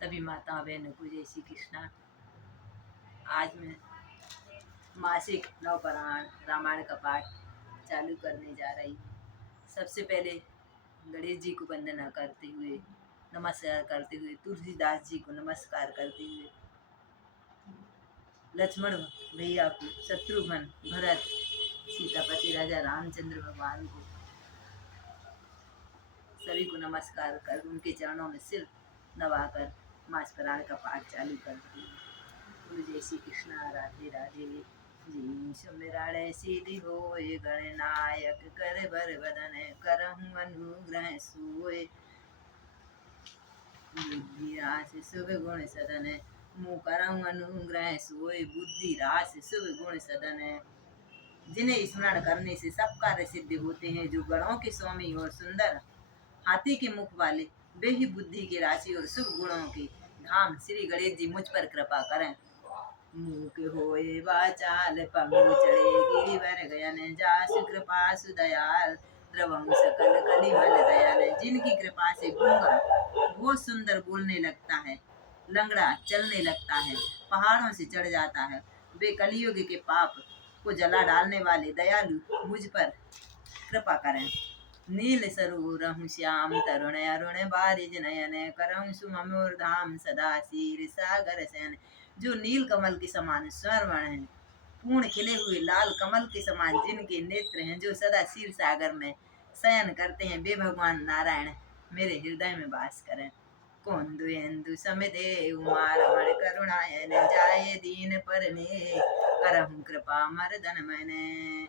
सभी माताओं बहनों को जय श्री कृष्णा। आज मैं मासिक नवपुराण रामायण का पाठ चालू करने जा रही हूँ। सबसे पहले गणेश जी को वंदना करते हुए नमस्कार करते हुए तुलसीदास जी को नमस्कार करते हुए लक्ष्मण भैया को, शत्रुघ्न, भरत, सीतापति राजा रामचंद्र भगवान को सभी को नमस्कार कर उनके चरणों में सिर नवाकर मास पुराण का पाठ चालू करती हूँ। जय श्री कृष्णा। राधे राधे। जी सुमिरण सिद्धि होय गणनायक कर बर बदन करहु अनुग्रह सोय बुद्धि रास शुभ गुण सदन मुँह करहु अनुग्रह सोय बुद्धि रास शुभ गुण सदन। जिन्हें स्मरण करने से सब कार्य सिद्ध होते हैं, जो गणों के स्वामी और सुंदर हाथी के मुख वाले, वे ही बुद्धि के राशि और शुभ गुणों के धाम श्री गणेश जी मुझ पर कृपा करें। मुख होए वाचाल पगु चढ़े गिरिवर गयन जासु कृपा सुदयाल द्रवम सकल कलिमल दयाल। जिनकी कृपा से गूंगा बहुत सुंदर बोलने लगता है, लंगड़ा चलने लगता है, पहाड़ों से चढ़ जाता है, वे कलियुग के पाप को जला डालने वाले दयालु मुझ पर कृपा करें। नील सरोरहु श्याम तरुण अरुण बारिज नयन करहु सुमधुर धाम सदा क्षीर सागर शयन। जो नील कमल के समान स्वर्ण है, पूर्ण खिले हुए लाल कमल के समान जिनके नेत्र हैं, जो सदा क्षीर सागर में शयन करते हैं, वे भगवान नारायण मेरे हृदय में वास करें। कोंदुएन्दु समिते उमा रमण करुणायन जाय दीन परने करहु कृपा मर्दन मैंने।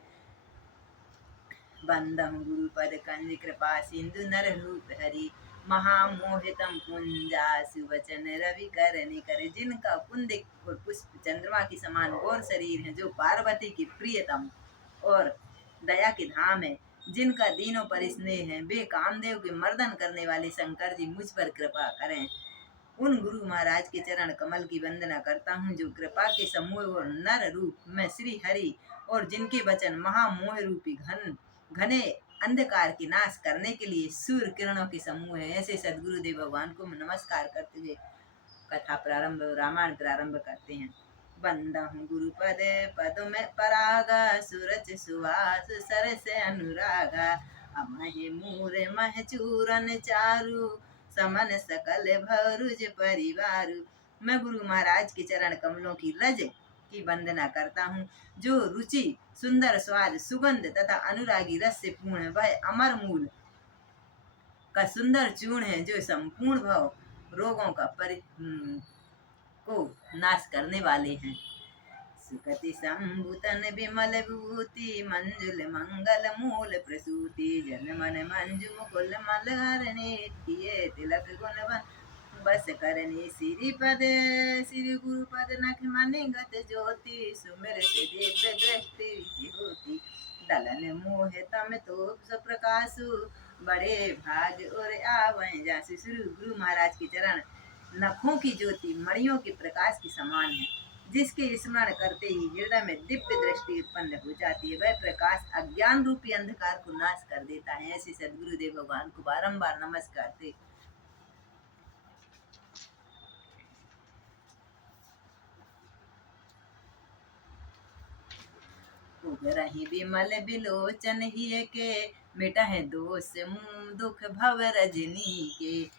बंदम गुरुपद कंज कृपा सिंधु नर रूप हरि महामोहितम कुंजासु वचन रवि कर निकर। जिनका कुंद और पुष्प चंद्रमा के समान गौर शरीर है, जो पार्वती की प्रियतम और दया के धाम है, जिनका दीनों पर स्नेह है, वे कामदेव के मर्दन करने वाले शंकर जी मुझ पर कृपा करें। उन गुरु महाराज के चरण कमल की वंदना करता हूँ, जो कृपा के समूह और नर रूप में श्री हरि और जिनके वचन महामोह रूपी घने अंधकार के नाश करने के लिए सूर्य किरणों के समूह है। ऐसे सदगुरुदेव भगवान को नमस्कार करते हुए कथा प्रारंभ, रामायण प्रारंभ करते हैं। बंदहु गुरुपद पद में परागा सुरच सुवास सरस अनुरागा अमहि मूर मह चूरन चारु समन सकल भरुज परिवारु। मैं गुरु महाराज के चरण कमलों की रज की वंदना करता हूँ, जो रुचि सुंदर स्वाद सुगंध तथा अनुरागी रस से पूर्ण है। वह अमर मूल का सुंदर चूर्ण है, जो संपूर्ण भव रोगों का को नाश करने वाले हैं। सुकति संभूतन विमल भूति मंजुल मंगल मूल प्रसूति जन मन मंजु मुकुल मल हरने किए तिलक गुण बस करनी श्रीपद श्री गुरुपद नख मनि गत ज्योति सुमिर से दिव्य दृष्टि होती दलन मोह तम तो प्रकाशु बड़े भाग और आवै जासु। श्री गुरु महाराज के चरण नखों की ज्योति मणियों के प्रकाश के समान है, जिसके स्मरण करते ही हृदय में दिव्य दृष्टि उत्पन्न हो जाती है। वह प्रकाश अज्ञान रूपी अंधकार को नाश कर देता है। ऐसे सदगुरुदेव भगवान को बारंबार नमस्कार थे। उगरहि विमल बिलोचन हिय के मिटहि दोष दुख भव रजनी के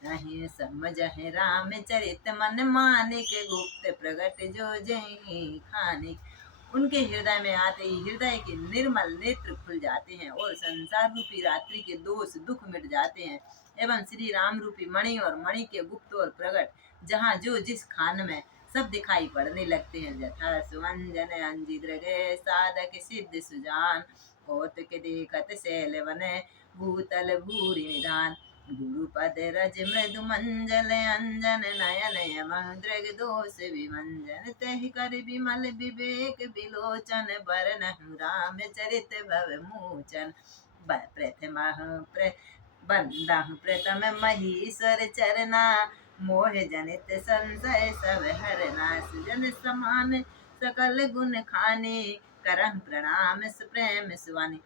नहीं समझहि राम चरित मन मानिक गुप्त प्रगट जो जहि खानिक। उनके हृदय में आते ही हृदय के निर्मल नेत्र खुल जाते हैं और संसार रूपी रात्रि के दोष दुख मिट जाते हैं, एवं श्री राम रूपी मणि और मणि के गुप्त और प्रगट जहाँ जो जिस खान में सब दिखाई पड़ने लगते हैं। जथा सुवंजन अंजी दृगे साधक सिद्ध सुजान कौतुक देखत शैल वन भूतल भूरि निधान। गुरुपद रज मृदु मंजल अंजन नयन मृग दोष विमंजन तहि कर विमल विवेक विलोचन बरनहु राम चरित भव मोचन। बंदहु प्रथम महीश्वर चरना मोह जनित संशय सब हरना। सुजन समान सकल गुण खाने करह प्रणाम प्रेम सुवानी।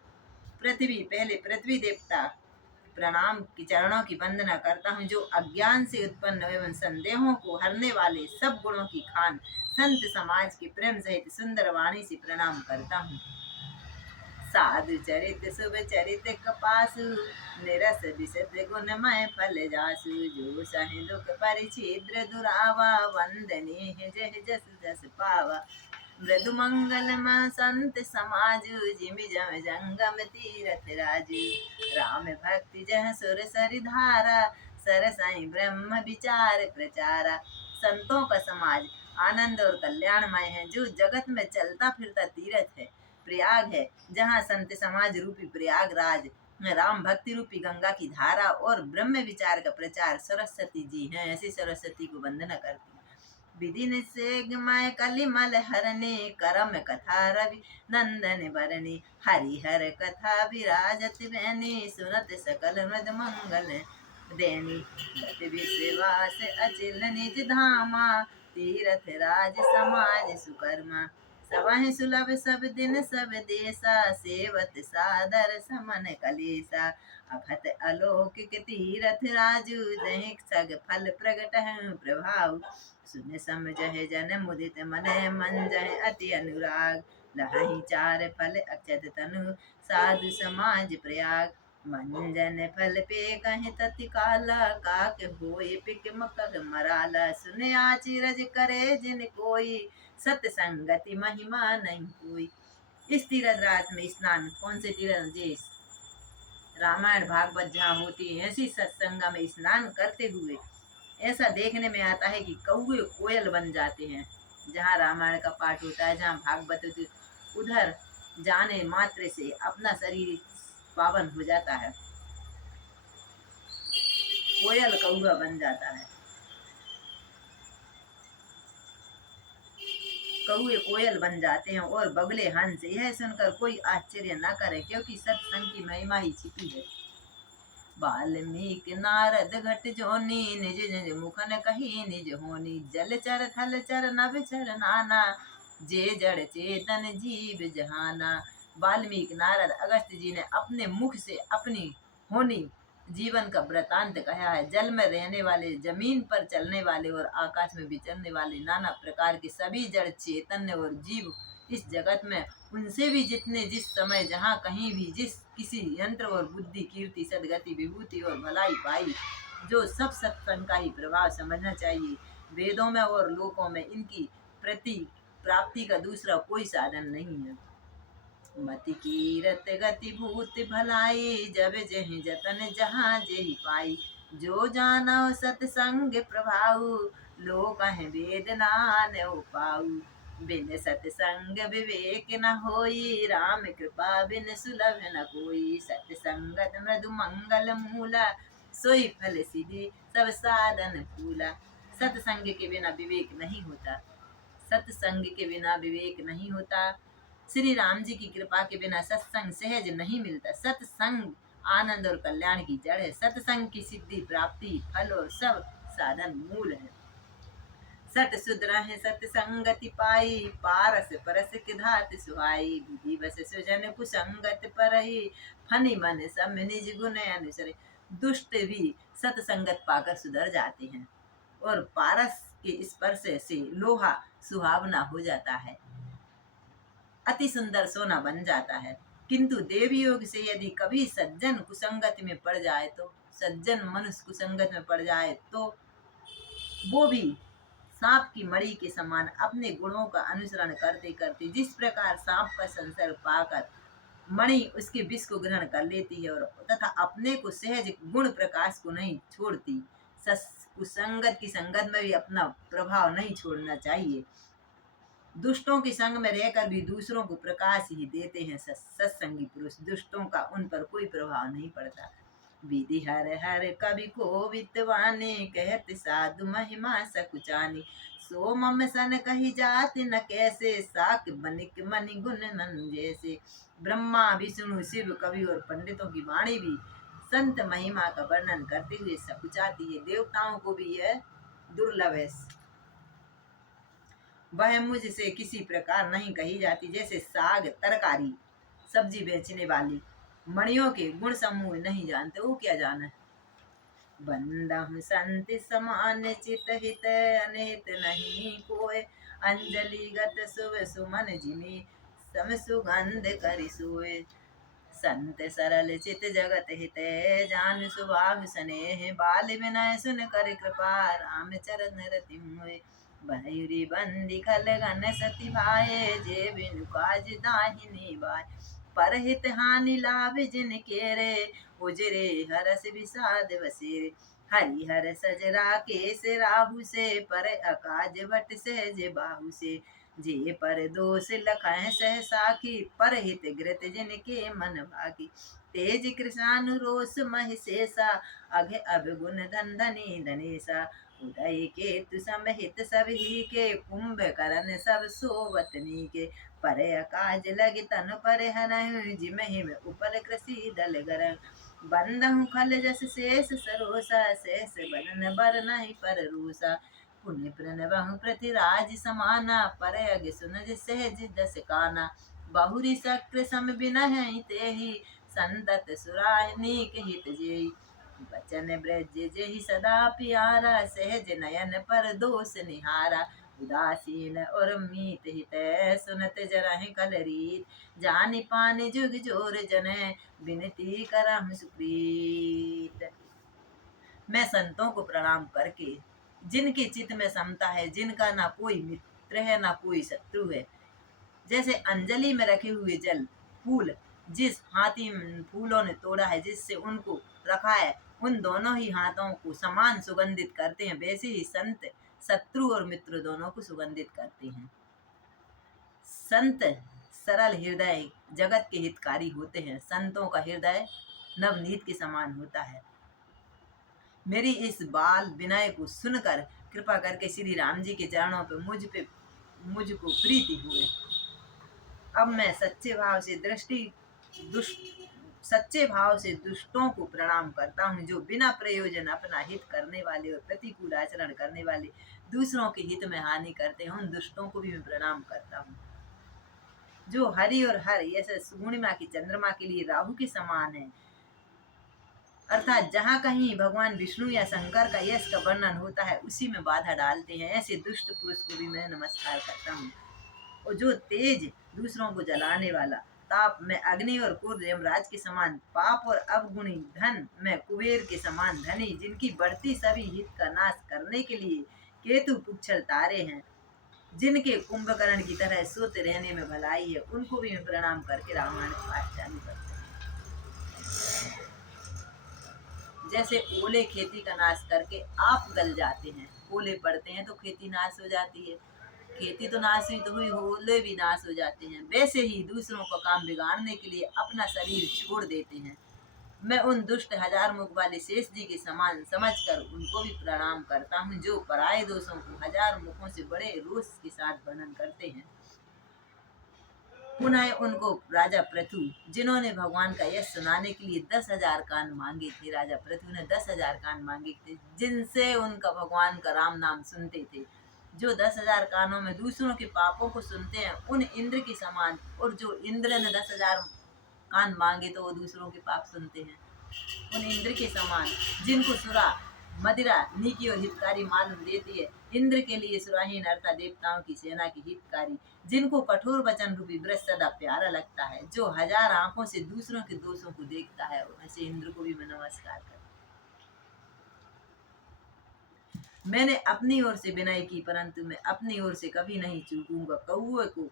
पृथ्वी पहले पृथ्वी देवता प्रणाम की चरणों की वंदना करता हूँ। जो अज्ञान से उत्पन्न एवं संदेहों को हरने वाले सब गुणों की खान संत समाज के प्रेम सहित सुंदर वाणी से प्रणाम करता हूँ। साधु चरित शुभ चरित कपासु निरस विशद गुणमय फल जासु। जो सहे दुख परिछिद्र दुरावा वंदनीय जह जस जस पावा। मृदु मंगल संत समाजु जिमि जम जंगम तीरथ राजू। राम भक्ति जह सुर सरि धारा सरसाई ब्रह्म विचार प्रचारा। संतों का समाज आनंद और कल्याणमय है, जो जगत में चलता फिरता तीर्थ है, प्रयाग है, जहाँ संत समाज रूपी प्रयागराज राम भक्ति रूपी गंगा की धारा और ब्रह्म विचार का प्रचार सरस्वती जी हैं। ऐसी सरस्वती को वंदना करती हूँ। विधि निषेधमय कलिमल हरने करम कथा रवि नंदन बरनी। हरिहर कथा विराजत बहनी सुनत सकल मृद मंगल देनी। गति विश्वास अचिल निज धामा तीरथ राज समाज सुकर्मा। सबहि सुलभ सब दिन सब देसा सेवत सादर समन कलेसा। अखत अलौकिक तीरथ राजू दैहिक सग फल प्रगट प्रभाव। सुन समझहि जन मुदित मन मन जहि अति अनुराग। लहहि चार फल अक्षत तनु साधु समाज प्रयाग। मंजन फल पे कहि तति काला काक होय पिक मकक मराला। सुने आचिरज करे जिन कोई सत्संगति महिमा नहीं कोई। इस तीर्थ रात में स्नान कौन से तीर्थ जी रामायण भागवत जहाँ होती है, ऐसी सत्संगा में स्नान करते हुए ऐसा देखने में आता है कि कौवे कोयल बन जाते हैं। जहाँ रामायण का पाठ होता है, जहाँ भागवत होती, उधर जाने मात्र से अपना शरीर पावन हो जाता है, कोयल कौवा बन जाता है। कौए कोयल बन जाते हैं और बगले हंस। यह सुनकर कोई आश्चर्य न करे, क्योंकि सत्संग की महिमा ही छिपी है। वाल्मीकि नारद घट जोनी निज निज मुखन कही निज होनी। जल चर थल चर नभ चर नाना जे जड़ चेतन जीव जहाना। वाल्मीकि नारद अगस्त्य जी ने अपने मुख से अपनी होनी जीवन का वृतांत कहा है। जल में रहने वाले, जमीन पर चलने वाले और आकाश में विचरने वाले नाना प्रकार के सभी जड़ चैतन्य और जीव इस जगत में, उनसे भी जितने जिस समय जहाँ कहीं भी जिस किसी यंत्र और बुद्धि कीर्ति सदगति विभूति और भलाई पाई, जो सब सत्संग का ही प्रभाव समझना चाहिए। वेदों में और लोकों में इनकी प्रति प्राप्ति का दूसरा कोई साधन नहीं है। मति कीरत गति भूत भलाई जब जहि जतन जहाँ जेहि पाई। जो जानो सत्संग प्रभाव लोक वेद नान पाऊ। बिन सत्संग विवेक न होई राम कृपा बिन सुलभ न कोई। सत्संगत मृदु मंगल मूला सोई फल सिद्धि सब साधन फूला। सत्संग के बिना विवेक नहीं होता, सत्संग के बिना विवेक नहीं होता। श्री राम जी की कृपा के बिना सत्संग सहज नहीं मिलता। सत्संग आनंद और कल्याण की जड़ है। सत्संग की सिद्धि प्राप्ति फल और सब साधन मूल है। सत सुधर है सत्संगति पाई पारस परस के धात सुहाई। विधि बस सुजन कुसंगत परही फनि मन सब निज गुण अनुसरे। दुष्ट भी सत्संगत पाकर सुधर जाते हैं और पारस के स्पर्श से लोहा सुहावना हो जाता है, अति सुंदर सोना बन जाता है। किंतु देव योग से यदि कभी सज्जन कुसंगत में पड़ जाए, तो सज्जन मनुष्य कुसंगत में पड़ जाए, तो वो भी सांप की मणि के समान अपने गुणों का अनुसरण करते करते, जिस प्रकार सांप का संसर्ग पाकर मणि उसके विष को ग्रहण कर लेती है और तथा अपने को सहज गुण प्रकाश को नहीं छोड़ती, कुसंगत की संगत में भी अपना प्रभाव नहीं छोड़ना चाहिए। दुष्टों के संग में रहकर भी दूसरों को प्रकाश ही देते हैं सत्संगी पुरुष। दुष्टों का उन पर कोई प्रभाव नहीं पड़ता। विधि हर हर कवि को विद्वानी कहत साधु महिमा सकुचानी। सो मम सन कही जाति न कैसे साक बनिक मनि गुण मन जैसे। ब्रह्मा विष्णु शिव कवि और पंडितों की वाणी भी संत महिमा का वर्णन करते हुए सकुचाती है। देवताओं को भी यह दुर्लभ है, वह मुझसे किसी प्रकार नहीं कही जाती। जैसे साग तरकारी सब्जी बेचने वाली मणियों के गुण समूह नहीं जानते, वो क्या जाने। बंदहु संत समान चित हित अनहित नहीं कोय, अंजलि गत सुव सुमन जिमि सम सुगंध करि सोय। संत सरल चित जगत हित जान सुभाव स्नेह, बाल विनय सुन कर कृपा राम चरण रति मोय। बंदी बंदी खल गन सति भाए, जे बिनु काज दाहिनी बाय। परहित हानि लाभ जिन केरे, उजरे हरस विषाद बसेरे। हरिहर सजरा केस राहु से, पर अकाज बट सहज बाहु से। जे पर दोष लखह सह साखी, परहित घृत जिनके मन भागी। तेज कृषानु रोष महिषेषा, अघ अवगुण धन धनेसा। उदय केतु समहित सब ही के, कुंभकर्ण सब सोवतनी के। पर काज लग तन पर हनहि, जिमहि में उपल कृषि दल गर। बंदहु खल जस शेष सरोसा, शेष बदन बर नहीं पर रूसा। पुण्य प्रणवहु पृथ्वीराज समाना, पर अग सुनज सहज जस काना। बहुरी शक्र सम बिनहि तेहि, संतत सुरानीक हित जेहि। बचन ब्रज जेहि सदा प्यारा, सहज नयन पर दोष निहारा। उदासीन और मीत हित, सुनत जरहि कलरीत। जानि पानि जुग जोर जनै, विनती करहु सुप्रीत। मैं संतों को प्रणाम करके, जिनके चित्त में समता है, जिनका ना कोई मित्र है ना कोई शत्रु है, जैसे अंजलि में रखे हुए जल फूल जिस हाथी फूलों ने तोड़ा है, जिससे उनको रखा है, उन दोनों ही हाथों को समान सुगंधित करते हैं, वैसे ही संत शत्रु और मित्र दोनों को सुगंधित करते हैं। संत सरल हृदय जगत के हितकारी होते हैं। संतों का हृदय नवनीत के समान होता है। मेरी इस बाल विनय को सुनकर कृपा करके श्री राम जी के चरणों पे मुझको प्रीति हुए। अब मैं सच्चे भाव से दुष्टों को प्रणाम करता हूँ, जो बिना प्रयोजन अपना हित करने वाले और प्रतिकूल आचरण करने वाले, दूसरों के हित में हानि करते हैं, उन दुष्टों को भी मैं प्रणाम करता हूँ। जो हरि और हर ऐसे पूर्णिमा की चंद्रमा के लिए राहु के समान है, अर्थात जहाँ कहीं भगवान विष्णु या शंकर का यश का वर्णन होता है, उसी में बाधा डालते हैं, ऐसे दुष्ट पुरुष को भी मैं नमस्कार करता हूँ। और जो तेज दूसरों को जलाने वाला, ताप में अग्नि और क्रोध यमराज के समान, पाप और अवगुणी, धन में कुबेर के समान धनी, जिनकी बढ़ती सभी हित का नाश करने के लिए केतु पुच्छल तारे हैं, जिनके कुंभकर्ण की तरह सोते रहने में भलाई है, उनको भी मैं प्रणाम करके रामायण पाठ चालू करते हैं। जैसे ओले खेती का नाश करके आप गल जाते हैं, ओले पड़ते हैं तो खेती नाश हो जाती है, खेती तो नाश हुई तो हुई, ओले भी नाश हो जाते हैं, वैसे ही दूसरों का काम बिगाड़ने के लिए अपना शरीर छोड़ देते हैं। मैं उन दुष्ट हजार मुख वाले शेष जी के समान समझकर उनको भी प्रणाम करता हूँ, जो पराये दोषों को हजार मुखों से बड़े रोष के साथ वर्णन करते हैं। पुनः उनको राजा पृथु, जिन्होंने भगवान का यश सुनाने के लिए 10,000 कान मांगे थे, राजा पृथु ने 10,000 कान मांगे थे, जिनसे उनका भगवान का राम नाम सुनते थे। जो 10,000 कानों में दूसरों के पापों को सुनते हैं, उन इंद्र के समान, और जो इंद्र ने 10,000 कान मांगे तो वो दूसरों के पाप सुनते हैं, उन इंद्र के समान, जिनको सुरा मदिरा नीकी और हितकारी मालूम देती है। इंद्र के लिए सुराहीन अर्थात देवताओं की सेना की हितकारी, जिनको कठोर वचन रूपी वृक्ष सदा प्यारा लगता है, जो हजार आंखों से दूसरों के दोषों को देखता है, ऐसे इंद्र को भी मैं नमस्कार करता हूँ। मैंने अपनी ओर से विनय की, परंतु मैं अपनी ओर से कभी नहीं चूकूंगा। कौए को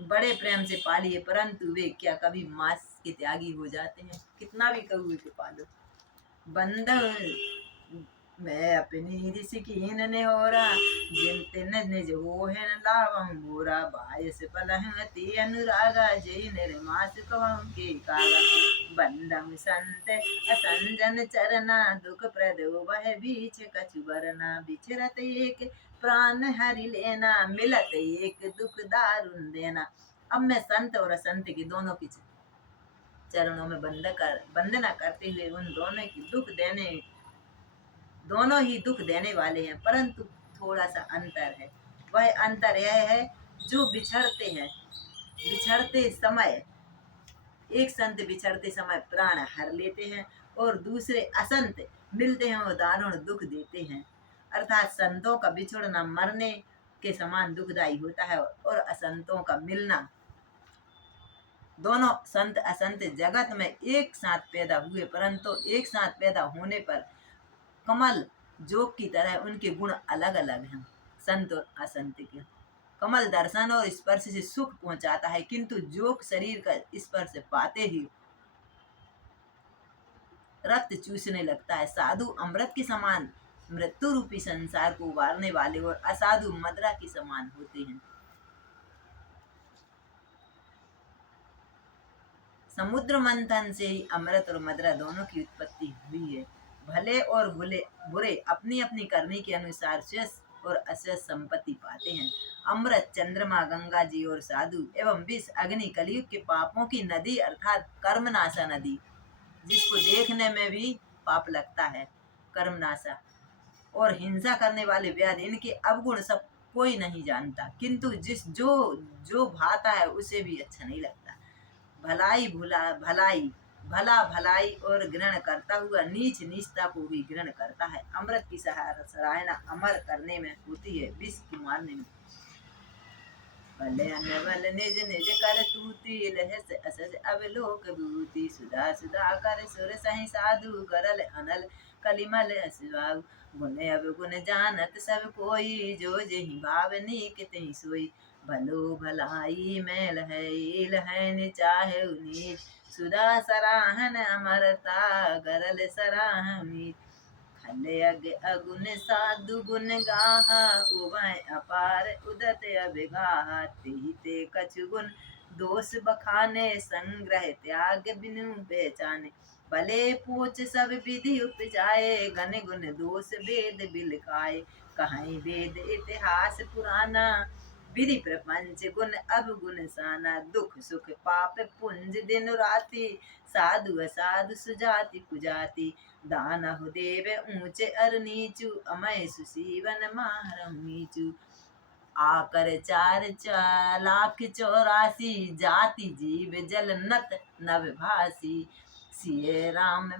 बड़े प्रेम से पालिए, परंतु वे क्या कभी मांस के त्यागी हो जाते हैं? कितना भी कौए को पालो। बंद मैं अपनी ऋषिकीन ने हो रहा, जिन तिन निज हो है लावम मोरा। बायस पलहती अनुरागा, जय निर्मास कहूँ के कागा। बंदम संत असंजन चरना, दुख प्रद वह बीच कछु बरना। बिछरत एक प्राण हरि लेना, मिलत एक दुख दारुण देना। अब मैं संत और असंत के दोनों की चरणों में वंदना करते हुए उन दोनों ही दुख देने वाले हैं, परंतु थोड़ा सा अंतर है। वह अंतर यह है, जो बिछड़ते समय एक संत बिछड़ते समय प्राण हर लेते हैं और दूसरे असंत मिलते हैं और दारुण दुख देते हैं। अर्थात संतों का बिछुड़ना मरने के समान दुखदायी होता है और असंतों का मिलना, दोनों संत असंत जगत में एक साथ पैदा हुए परंतु एक साथ पैदा होने पर कमल जोग की तरह उनके गुण अलग अलग हैं। संत और असंत के कमल दर्शन और स्पर्श से सुख पहुंचाता है, किंतु जोग शरीर का स्पर्श पाते ही रक्त चूसने लगता है। साधु अमृत के समान मृत्यु रूपी संसार को उबारने वाले और असाधु मदरा के समान होते हैं। समुद्र मंथन से ही अमृत और मदरा दोनों की उत्पत्ति हुई है। भले और बुरे अपनी अपनी करनी के अनुसार स्वस्थ और अस्वस्थ संपत्ति पाते हैं। अमृत चंद्रमा, गंगा जी और साधु एवं विष अग्नि कलयुग के पापों की नदी अर्थात कर्मनाशा नदी, जिसको देखने में भी पाप लगता है, कर्मनाशा। और हिंसा करने वाले व्याधि, इनके अवगुण सब कोई नहीं जानता, किंतु जिस जो जो भाता है उसे भी अच्छा नहीं लगता। भलाई भला भलाई और ग्रहण करता हुआ नीच नीचता को भी ग्रहण करता है। अमृत की सराहना अमर करने में होती है, विष की मारने में। भले अन्य बल निज निज कर तूती, लहस असस अवलोक भूति, सुधा सुधा कर सुर सहि साधु, करल अनल कलिमल असवाऊ। गुण अवगुण जानत सब कोई, जो जहि भावनी कितहि सोई। भलो भलाई में लहैन चाहे नीच, सुधा सराहन अमरता, गरल सराहनी। खले अगुन साधु गुण गाहा, उभय अपार उदत अभिगाहा। तेहि ते कछु गुण दोष बखाने, संग्रह त्याग बिनु पहचाने। भले पूछ सब विधि उपजाए, घन गुण दोष वेद बिलकाए। कहीं वेद इतिहास पुराना, विधि प्रपंच गुण अवगुण साना। दुख सुख पाप पुंज दिन राति, साधु असाधु सुजाति कुजाति। दानहु देव ऊंचे अर नीचू, अमय सुसीवन मारहु नीचू। आकर 4,84,00,000 जाति जीव जल नत नभ भासी। सिय राम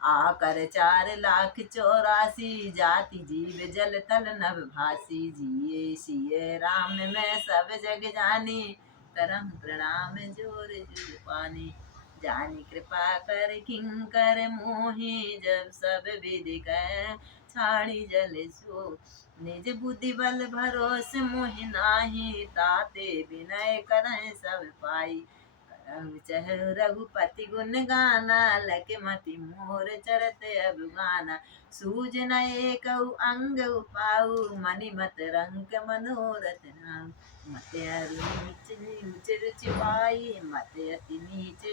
आकर 4,84,00,000 जाति जीव जल तल नभ भासी। जिये सिय राम में सब जग जानी, करम प्रणाम जोर जुग पानी। जानी कृपा कर किंकर मोहि, जब सब विधि कह छाड़ी जल सो। निज बुद्धि बल भरोस मोहि नाही, ताते विनय करहि सब पाई। करहु चह रघुपति गुण गाना, लख मति मोर चरत अबुगाना। सूझ न एकउ अंग उपाऊ, मनि मत रंक मनोरथ नाऊ। मत अरु नीच ऊंच रुचि पाई, मत अति नीच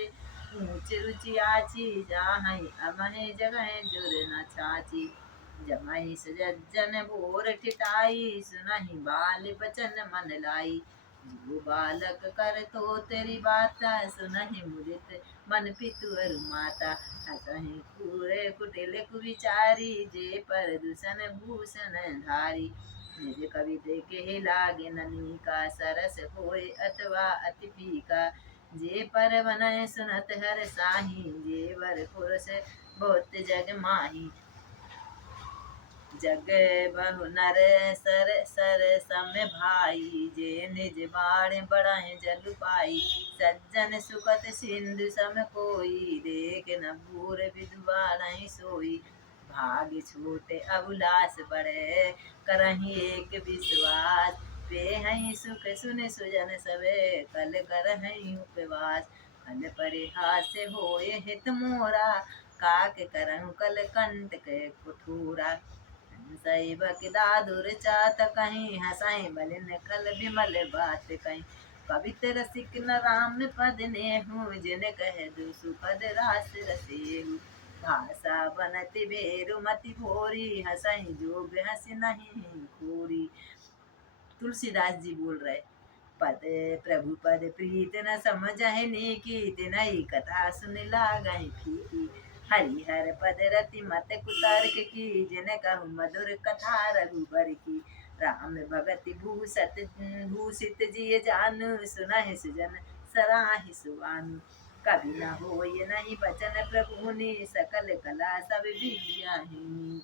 ऊंच रुचि आची। जाहई अमहि जगह जुर न छाची, जमहि सज्जन भोर ठिठाई। सुनहि बाल बचन मन लाई, जो बालक कर तो तेरी बाता। सुनहि मुदित मन पितु अरु माता, हसहि कूरे कुटिल कुविचारी। जे पर दूषण भूषण धारी, निज कवि देखे लागे ननिका। सरस होय अथवा अति फीका, जे पर बनय सुनत हर साही। जे वर पुरुष बहुत जग माही, जग बहु नर सर सर सम भाई। जे निज बाण बढ़ाए जल पाई, सज्जन सुखत सिंधु सम कोई। देख न भूर विधवा नहीं सोई, भाग्य छूटे अबुलास बढ़े। करहि एक विश्वास, पेहहि सुख सुन सुजन सबे। कल करहि उपवास, फल परिहास होय हित मोरा। काक करहु कल कंटक कठोरा, सैबक दादुर चात कहीं। हंसाई बलिन खल विमल बात कहीं। पवित्र रसिक न राम पद नेहु, जिन कह दु सुपद रास रसेहु। भाषा बनति बेरु मति भोरी, हंसहि जोग हंस नहीं खोरी। तुलसीदास जी बोल रहे, पद प्रभु पद प्रीत न समझहि नीकी, तिनहि कथा सुन लागहि फीकी। हरिहर पद रति मत कुतर्क की, जिन कहु मधुर कथा रघुबर की। राम भगति भूषित जिय जानु, सुनहि सुजन सराहि सुबानु। कभी न हो ये नहीं बचन प्रभु ने, सकल कला सब विद्याहीनी।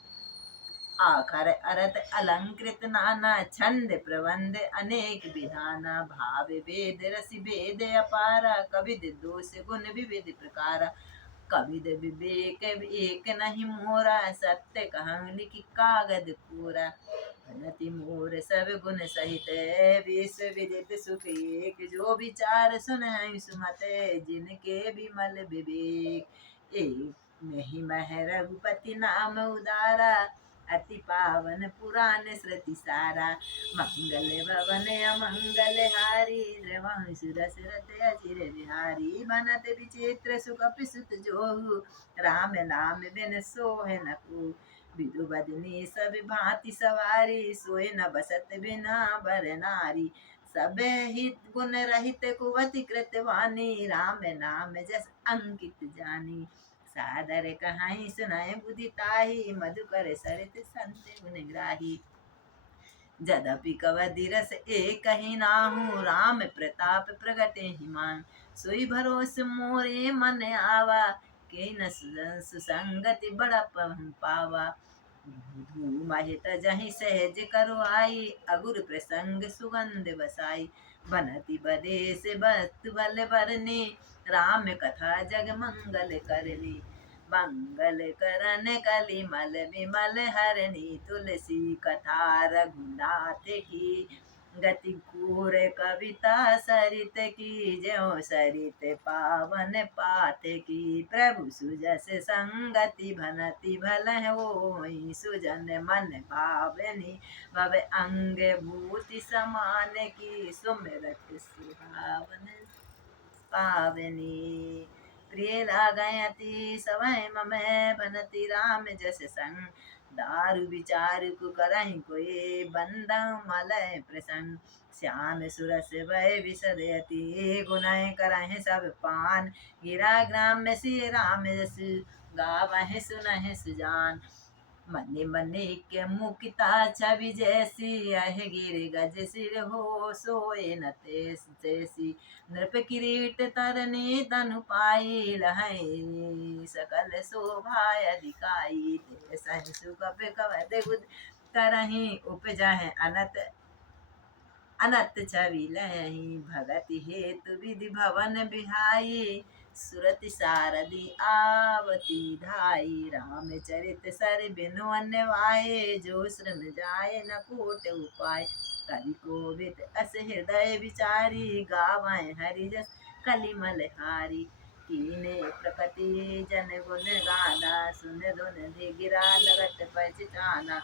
आखर अरत अलंकृत नाना, छंद प्रबंध अनेक विधाना। भाव वेद रसि भेद अपारा, कविद दोष गुण विविध प्रकारा। कविद विवेक एक नहीं मोरा, सत्य कहन की कागद पूरा। भनति मोर सब गुण सहित, विश्व विदित सुख एक। जो विचार सुनहि सुमत, जिनके विमल विवेक। एक नहीं मह रघुपति नाम उदारा, अति पावन पुराण श्रुति सारा। मंगल भवन अमंगल हारी, रघुवंश दशरथ अचिर बिहारी। बनत विचित्र सुख सुत जोहु, राम नाम बिन सोह न को। विदु बदनी सब भांति सवारी, सोए न बसत बिना बर नारी। सब हित गुण रहित कुवति कृत वाणी, राम नाम जस अंकित जानी। सादर कहाई सुनाए बुद्धि ताही, मधुकर सरित संत गुण ग्राही। जदपि कवि रस एक ही नाहू, राम प्रताप प्रगटे हिमान। सोई भरोस मोरे मन आवा, के न सुसंगति बड़ा पावा। महित जहि सहज करो आई, अगुर प्रसंग सुगंध बसाई। बनति बदेश बस्तु बल बरनी, राम कथा जग मंगल करनी। मंगल करन कलि मल विमल हरनी, तुलसी कथा रघुनाथ की। गति कूर कविता सरित की, ज्यों सरित पावन पात की। प्रभु सुजस संगति भनति भल होई, सुजन मन भावनी। भव अंग भूति समान की, सुमिरत सुहावन पावनी। प्रिय लागय अति सवै मम, बनति राम जस संग। दारु विचार कु करहि कोई, बंदं मलय प्रसंग। श्याम सुरस भय विशद अति, गुनय करहि सब पान। गिरा ग्राम श्री राम जस, गावहि सुनहि सुजान। मनि मनि के मुकिता छवि जैसी, यह गिर गज सिर हो सोए न तैसी। नृप किरीट तरनी तनु पाई, लहै सकल शोभा अधिकाई। सहि सुख कवद गुद करहि, उपजहि अनत अनत छवि लहि। भगति हेतु विधि भवन बिहाई, सुरति सारदि आवती धाई। रामचरित सर बिनु अन्य वाये, जो श्रम जाय न कोट उपाय। कवि कोविद अस हृदय विचारी, गावै हरि जस कलिमल हारी। कीने प्रकृति जन गुण गाना, सुन धुन गिरा लगत पहचाना।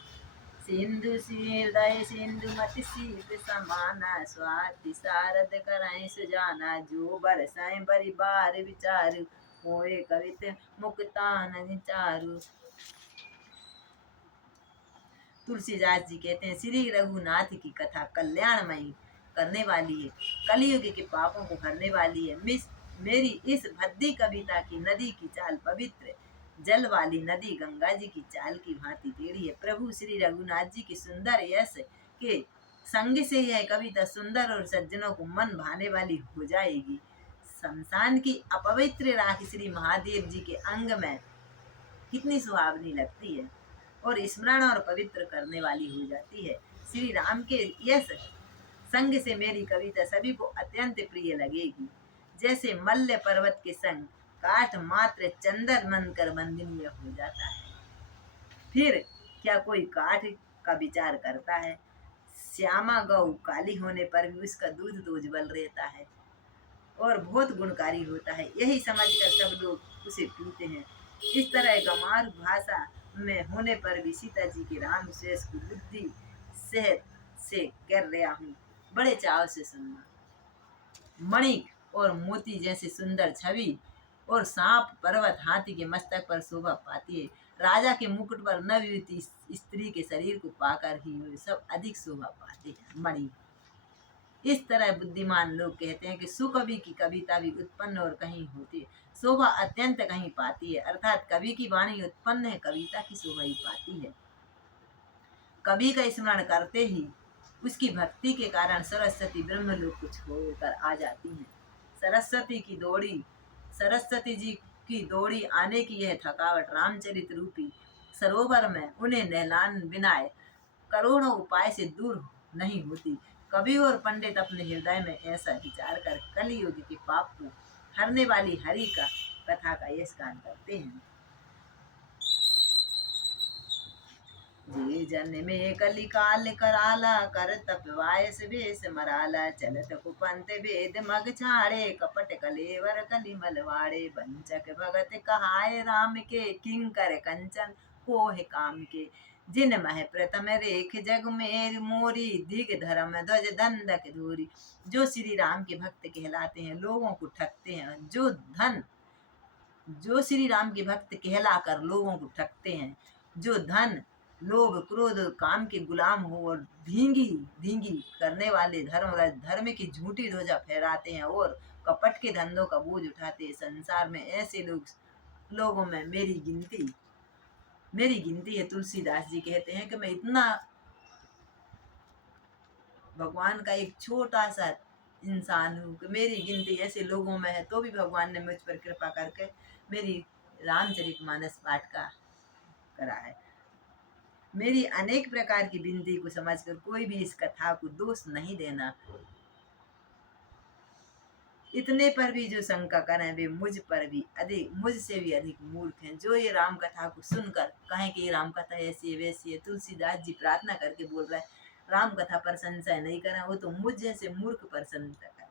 सिंधु हृदय सिंधु मति सीत समाना, स्वाति सारद करहि सुजाना। जो बरसै बरि बार विचारु, होए कवित मुक्तानन चारु। तुलसीदास जी कहते हैं, श्री रघुनाथ की कथा कल्याणमयी करने वाली है, कलयुग के पापों को हरने वाली है। मेरी इस भद्दी कविता की नदी की चाल पवित्र जल वाली नदी गंगा जी की चाल की भांति टेढ़ी है। प्रभु श्री रघुनाथ जी की सुंदर यश के संग से यह कविता सुंदर और सज्जनों को मन भाने वाली हो जाएगी। शमशान की अपवित्र राख श्री महादेव जी के अंग में कितनी सुहावनी लगती है और स्मरण और पवित्र करने वाली हो जाती है। श्री राम के यश संग से मेरी कविता सभी को अत्यंत प्रिय लगेगी। जैसे मल्ल पर्वत के संग काठ मात्र चंदन मन कर वंदनीय हो जाता है, फिर क्या कोई काठ का विचार करता है। श्यामा गौ काली होने पर भी उसका दूध तो उज्जवल रहता है और बहुत गुणकारी होता है, यही समझकर सब लोग उसे पीते हैं। इस तरह गंवार भाषा में होने पर भी सीता जी के राम शेष को बुद्धि से कर रहा हूँ, बड़े चाव से सुनना। मणिक और मोती जैसे सुंदर छवि और सांप पर्वत हाथी के मस्तक पर शोभा पाती है। राजा के मुकुट पर नवयुवती स्त्री के शरीर को पाकर ही वे सब अधिक शोभा पाते हैं। मणि इस तरह बुद्धिमान लोग कहते हैं कि सुकवि की कविता भी उत्पन्न और कहीं होती है, शोभा अत्यंत कहीं पाती है। अर्थात कवि की वाणी उत्पन्न है, कविता की शोभा ही पाती है। कवि का स्मरण करते ही उसकी भक्ति के कारण सरस्वती ब्रह्मलोक को छोड़कर आ जाती हैं। सरस्वती की दौड़ी सरस्वती जी की दौड़ी आने की यह थकावट रामचरित रूपी सरोवर में उन्हें नहलान बिनाए करोड़ों उपाय से दूर नहीं होती। कवि और पंडित अपने हृदय में ऐसा विचार कर कलयुग के पाप को हरने वाली हरि का कथा का यश गान करते हैं। जी जन में कली काल कराला कर तपवायस वेश मराला चलत कुपंत वेद मग छाड़े कपट कलेवर कली मलवाड़े बंचक भगत कहाय राम के किंकर कंचन कोह काम के जिन मह प्रथम रेख जग मेर मोरी दिग धर्म ध्वज दंडक धूरी। जो श्री राम के भक्त कहलाते हैं, लोगों को ठगते हैं, जो श्री राम के भक्त कहलाकर लोगों को ठगते हैं, जो धन लोभ क्रोध काम के गुलाम हो और धींगी धींगी करने वाले धर्म की झूठी ध्वजा फहराते हैं और कपट के धंधों का बोझ उठाते हैं। संसार में ऐसे लोगों में मेरी गिनती है। तुलसीदास जी कहते हैं कि मैं इतना भगवान का एक छोटा सा इंसान हूँ कि मेरी गिनती ऐसे लोगों में है, तो भी भगवान ने मुझ पर कृपा करके मेरी रामचरितमानस पाठ का करा है। मेरी अनेक प्रकार की विनती को समझकर कोई भी इस कथा को दोष नहीं देना। इतने पर भी जो शंका करें वे मुझसे भी अधिक मूर्ख हैं। जो ये राम कथा को सुनकर कहें कि ये राम कथा ऐसी है वैसी है। तुलसीदास जी प्रार्थना करके बोल रहे हैं, राम कथा पर संशय नहीं करें, वो तो मुझ जैसे मूर्ख पर संशय करें।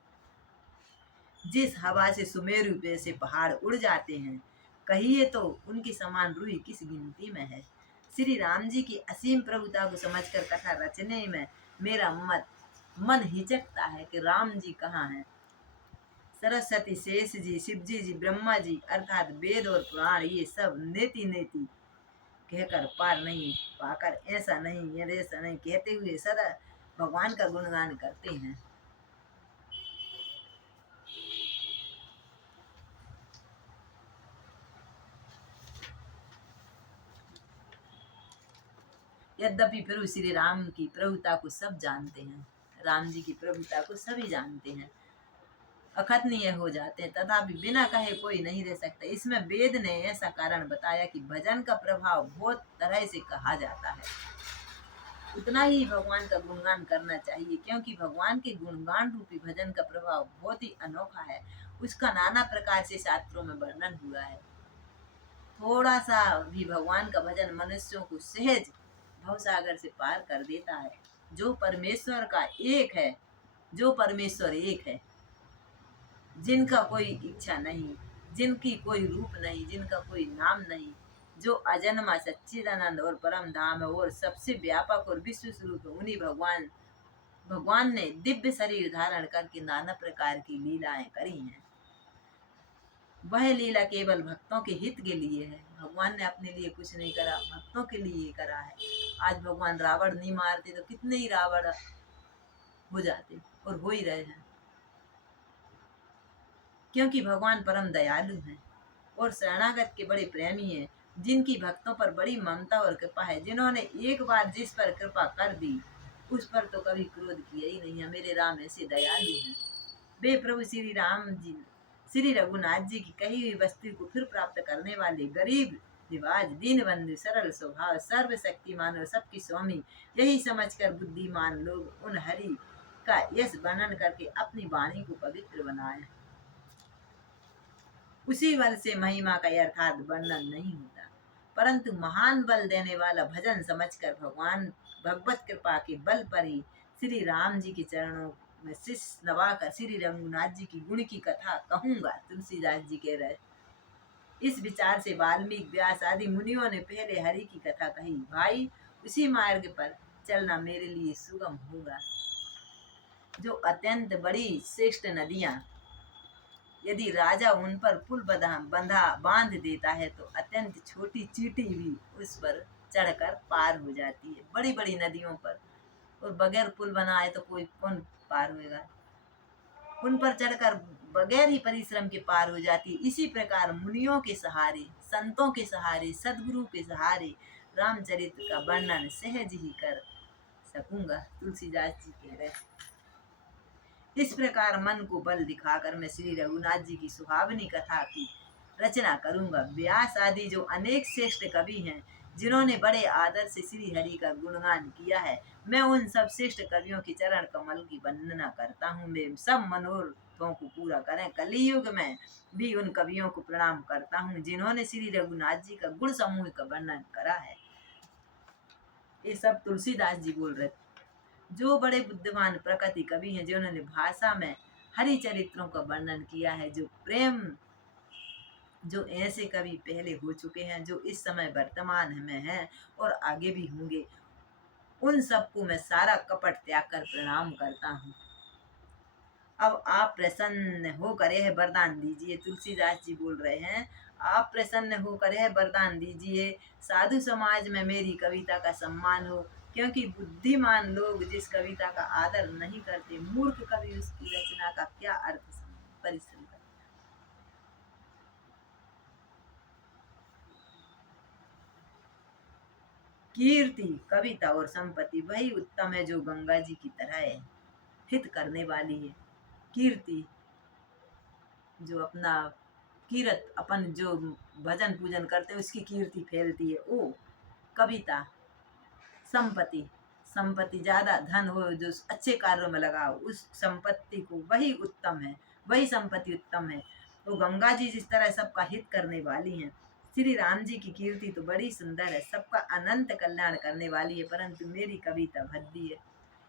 जिस हवा से सुमेरु पे से पहाड़ उड़ जाते हैं, कहिए तो उनकी समान रूही किस गिनती में है। श्री राम जी की असीम प्रभुता को समझकर कथा रचने में मेरा मन हिचकता है कि राम जी कहाँ हैं। सरस्वती, शेष जी, शिव जी, ब्रह्मा जी अर्थात वेद और पुराण ये सब नेति नेति कहकर पार नहीं पाकर ऐसा नहीं कहते हुए सदा भगवान का गुणगान करते हैं। यद्यपि प्रभु श्री राम की प्रभुता को सब जानते हैं, राम जी की प्रभुता को सभी जानते हैं, अखतनीय हो जाते हैं, तथापि बिना कहे कोई नहीं रह सकता। इसमें वेद ने ऐसा कारण बताया कि भजन का प्रभाव बहुत तरह से कहा जाता है। उतना ही भगवान का गुणगान करना चाहिए, क्योंकि भगवान के गुणगान रूपी भजन का प्रभाव बहुत ही अनोखा है। उसका नाना प्रकार से शास्त्रों में वर्णन हुआ है। थोड़ा सा भी भगवान का भजन मनुष्यों को सहज भवसागर से पार कर देता है। जो परमेश्वर एक है, जिनका कोई इच्छा नहीं, जिनकी कोई रूप नहीं, जिनका कोई नाम नहीं, जो अजन्मा सच्चिदानंद और परम धाम है और सबसे व्यापक और विश्व स्वरूप है, उन्हीं भगवान ने दिव्य शरीर धारण करके नाना प्रकार की लीलाएं करी हैं। वह लीला केवल भक्तों के हित के लिए है। भगवान ने अपने लिए कुछ नहीं करा, भक्तों के लिए करा है। आज भगवान रावण नहीं मारते तो कितने ही रावण हो जाते, और हो ही रहे हैं, क्योंकि भगवान परम दयालु हैं और शरणागत के बड़े प्रेमी हैं, जिनकी भक्तों पर बड़ी ममता और कृपा है। जिन्होंने एक बार जिस पर कृपा कर दी उस पर तो कभी क्रोध किया ही नहीं है। मेरे राम ऐसे दयालु हैं। वे प्रभु श्री राम जी श्री रघुनाथ जी की कही हुई वस्तु को फिर प्राप्त करने वाले गरीब निवाज दीन बंधु सरल स्वभाव सर्वशक्तिमान और सबकी स्वामी, यही समझकर बुद्धिमान लोग उन हरि का यश वर्णन करके अपनी वाणी को पवित्र बनाए। उसी बल से महिमा का यथार्थ वर्णन नहीं होता, परंतु महान बल देने वाला भजन समझकर भगवत कृपा के बल पर ही श्री राम जी के चरणों में शीश नवाकर श्री रघुनाथ जी की गुण की कथा कहूंगा। तुलसीदास जी कह रहे। इस विचार से वाल्मीकि, व्यास आदि मुनियों ने पहले हरि की कथा कही। भाई, उसी मार्ग पर चलना मेरे लिए सुगम होगा। जो अत्यंत बड़ी श्रेष्ठ नदियां, यदि राजा उन पर पुल बांध देता है तो अत्यंत छोटी चींटी भी उस पर चढ़कर पार हो जाती है। बड़ी बड़ी नदियों पर और बगैर पुल बनाए तो कौन पार होएगा। उन पर चढ़कर बगैर ही परिश्रम के पार हो जाती है। इसी प्रकार मुनियों के सहारे, संतों के सहारे, सदगुरु के सहारे रामचरित्र का वर्णन सहज ही कर सकूंगा। तुलसीदास जी कह रहे। इस प्रकार मन को बल दिखाकर मैं श्री रघुनाथ जी की सुहावनी कथा की रचना करूंगा। व्यास आदि जो अनेक श्रेष्ठ कवि हैं, जिन्होंने बड़े आदर से श्री हरि का गुणगान किया है, मैं उन सब श्रेष्ठ कवियों की चरण कमल की वंदना करता हूँ। वे सब मनोरथों को पूरा करें। कलियुग में भी उन कवियों को प्रणाम करता हूँ, जिन्होंने श्री रघुनाथ जी का गुण समूह का वर्णन करा है। ये सब तुलसीदास जी बोल रहे थे, जो बड़े बुद्धिमान प्रकृति कवि हैं, जिन्होंने भाषा में हरि चरित्रों का वर्णन किया है। जो ऐसे कवि पहले हो चुके हैं, जो इस समय वर्तमान में हैं और आगे भी होंगे, उन सबको मैं सारा कपट त्याग कर प्रणाम करता हूँ। अब आप प्रसन्न होकर यह वरदान दीजिए। तुलसीदास जी बोल रहे हैं, आप प्रसन्न होकर यह वरदान दीजिए, साधु समाज में मेरी कविता का सम्मान हो, क्योंकि बुद्धिमान लोग जिस कविता का आदर नहीं करते, मूर्ख कवि उसकी रचना का क्या अर्थ परिश्रम करते। कीर्ति, कविता और संपत्ति वही उत्तम है जो गंगा जी की तरह है, हित करने वाली है। कीर्ति, जो अपना कीरत, अपन जो भजन पूजन करते हैं उसकी कीर्ति फैलती है, वो कविता। संपत्ति, संपत्ति ज्यादा धन हो, जो अच्छे कार्यों में लगाओ, उस संपत्ति को, वही उत्तम है, वही संपत्ति उत्तम है। तो गंगा जी जिस तरह सबका हित करने वाली हैं, श्री राम जी की कीर्ति तो बड़ी सुंदर है, सबका अनंत कल्याण करने वाली है, परंतु मेरी कविता भद्दी है।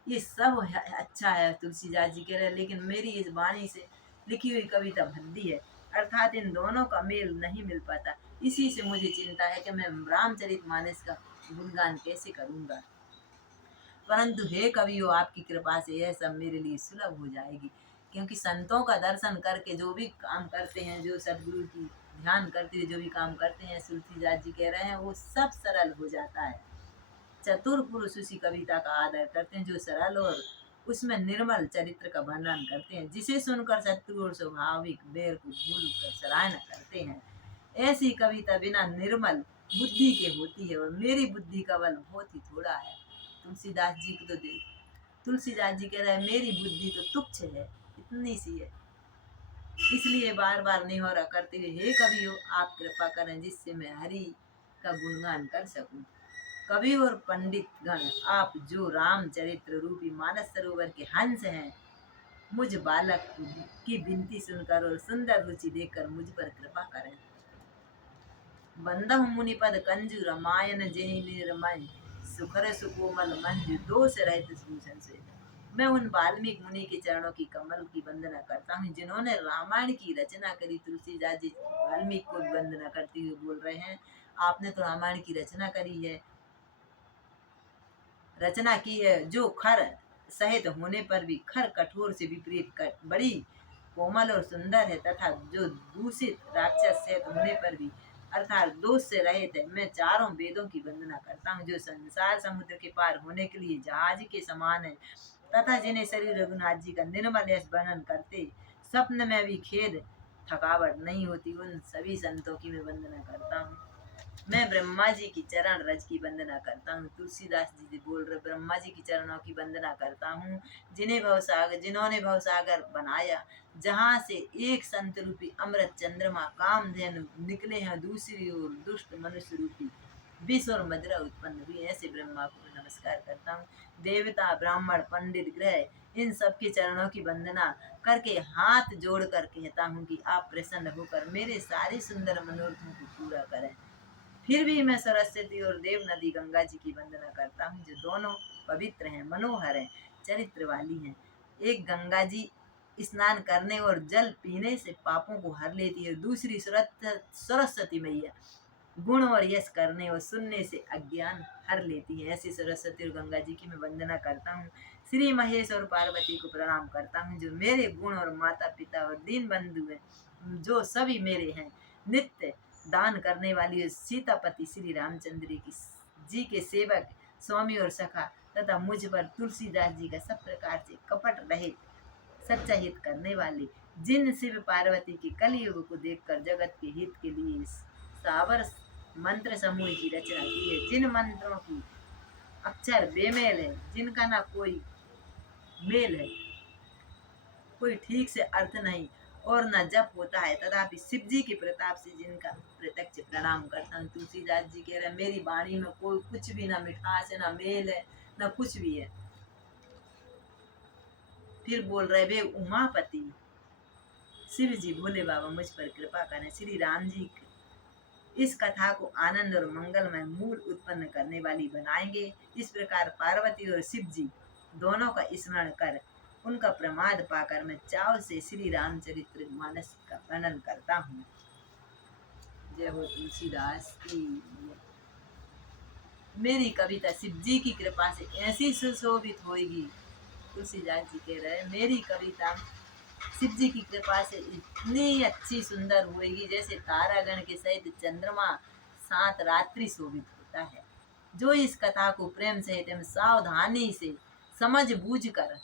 ये सब अच्छा है, तुलसीदास जी कह रहे हैं, लेकिन मेरी इस वाणी से लिखी हुई कविता भद्दी है, अर्थात इन दोनों का मेल नहीं मिल पाता। इसी से मुझे चिंता है कि मैं रामचरितमानस का गुणगान कैसे करूंगा। परंतु हे कवियो, आपकी कृपा से यह सब मेरे लिए सुलभ हो जाएगी, क्योंकि संतों का दर्शन करके जो भी काम करते हैं, जो सदगुरु की ध्यान करते हुए जो भी काम करते हैं, तुलसीदास जी कह रहे हैं, वो सब सरल हो जाता है। चतुर पुरुष उसी कविता का आदर करते हैं, जो सरल और उसमें निर्मल चरित्र का वर्णन करते हैं, जिसे सुनकर शत्रु और स्वाभाविक बैर को भूल कर सराहना करते हैं। ऐसी कविता बिना निर्मल बुद्धि के होती है, और मेरी बुद्धि का बल बहुत ही थोड़ा है। तुलसीदास जी को तो देख, तुलसीदास जी कह रहे हैं, मेरी बुद्धि तो तुच्छ है, इतनी सी है, इसलिए बार बार निहोरा करते हुए, हे कवियो, आप कृपा करें जिससे मैं हरि का गुणगान कर सकूं। कवि और पंडित गण, आप जो रामचरित्र रूपी मानस सरोवर के हंस हैं, मुझ बालक की विनती सुनकर और सुंदर रुचि देखकर मुझ पर कृपा करें। बंदहु मुनिपद कंजु रामायण जेहि निर्मय, सुखर सुकोमल मंजु दोष रहित भूषण से। मैं उन वाल्मीकि मुनि के चरणों की कमल की वंदना करता हूँ, जिन्होंने रामायण की रचना करी। तुलसीदास जी वाल्मीकि को वंदना करते हुए बोल रहे हैं, आपने तो रामायण की रचना की है, जो खर सहित होने पर भी खर कठोर से विपरीत बड़ी कोमल और सुंदर है, तथा जो दूषित राक्षस सहित होने पर भी अर्थात दोष से रहित है। मैं चारों वेदों की वंदना करता हूँ, जो संसार समुद्र के पार होने के लिए जहाज के समान है, तथा जिन्हें श्री रघुनाथ जी का निर्मल यश वर्णन करते स्वप्न में भी खेद थकावट नहीं होती, उन सभी संतों की मैं वंदना करता हूँ। मैं ब्रह्मा जी की चरण रज की वंदना करता हूँ। तुलसीदास जी बोल रहे, ब्रह्मा जी की चरणों की वंदना करता हूँ, जिन्होंने भवसागर बनाया, जहाँ से एक संत रूपी अमृत चंद्रमा कामधेनु निकले हैं, दूसरी ओर दुष्ट मनुष्य रूपी विष और मदिरा उत्पन्न हुई। ऐसे ब्रह्मा को नमस्कार करता हूँ। देवता, ब्राह्मण, पंडित, ग्रह, इन सबके चरणों की वंदना करके हाथ जोड़कर कहता हूँ कि आप प्रसन्न होकर मेरे सारे सुंदर मनोरथों को पूरा करें। फिर भी मैं सरस्वती और देव नदी गंगा जी की वंदना करता हूँ, जो दोनों पवित्र हैं, मनोहर हैं, चरित्र वाली हैं। एक गंगा जी स्नान करने और जल पीने से पापों को हर लेती है, दूसरी सरस्वती मैया गुण और यश करने और सुनने से अज्ञान हर लेती है। ऐसी सरस्वती और गंगा जी की मैं वंदना करता हूँ। श्री महेश और पार्वती को प्रणाम करता हूँ, जो मेरे गुण और माता पिता और दीन बंधु हैं, जो सभी मेरे हैं। नित्य दान करने वाली सीतापति श्री रामचंद्र जी के सेवक, स्वामी और सखा, तथा मुझ पर तुलसीदास जी का सब प्रकार से कपट रहित सच्चा हित करने वाले, जिन शिव पार्वती के कलयुग को देखकर जगत के हित के लिए सावर मंत्र समूह की रचना की है, जिन मंत्रों की अक्षर बेमेल है, जिनका ना कोई मेल है, कोई ठीक से अर्थ नहीं और न जप होता है, तथापि शिव जी के प्रताप से जिनका प्रत्यक्ष प्रणाम करता हूँ। तुलसीदास जी कह रहे मेरी वाणी में कोई कुछ भी ना मिठास है, ना मेल है, ना कुछ भी है। फिर बोल रहे वे उमापति शिव जी भोले बाबा मुझ पर कृपा करें। श्री राम जी इस कथा को आनंद और मंगलमय मूल उत्पन्न करने वाली बनाएंगे। इस प्रकार पार्वती और शिव जी दोनों का स्मरण कर उनका प्रमाद पाकर मैं चाव से श्री रामचरित्र मानस का वर्णन करता हूँ। जय हो तुलसीदास की। मेरी कविता शिव जी की कृपा से ऐसी सुशोभित होगी। तुलसीदास जी कह रहे हैं मेरी कविता शिव जी की कृपा से इतनी अच्छी सुंदर होगी जैसे तारागण के सहित चंद्रमा सात रात्रि शोभित होता है। जो इस कथा को प्रेम सहित एवं सावधानी से समझ बूझ कर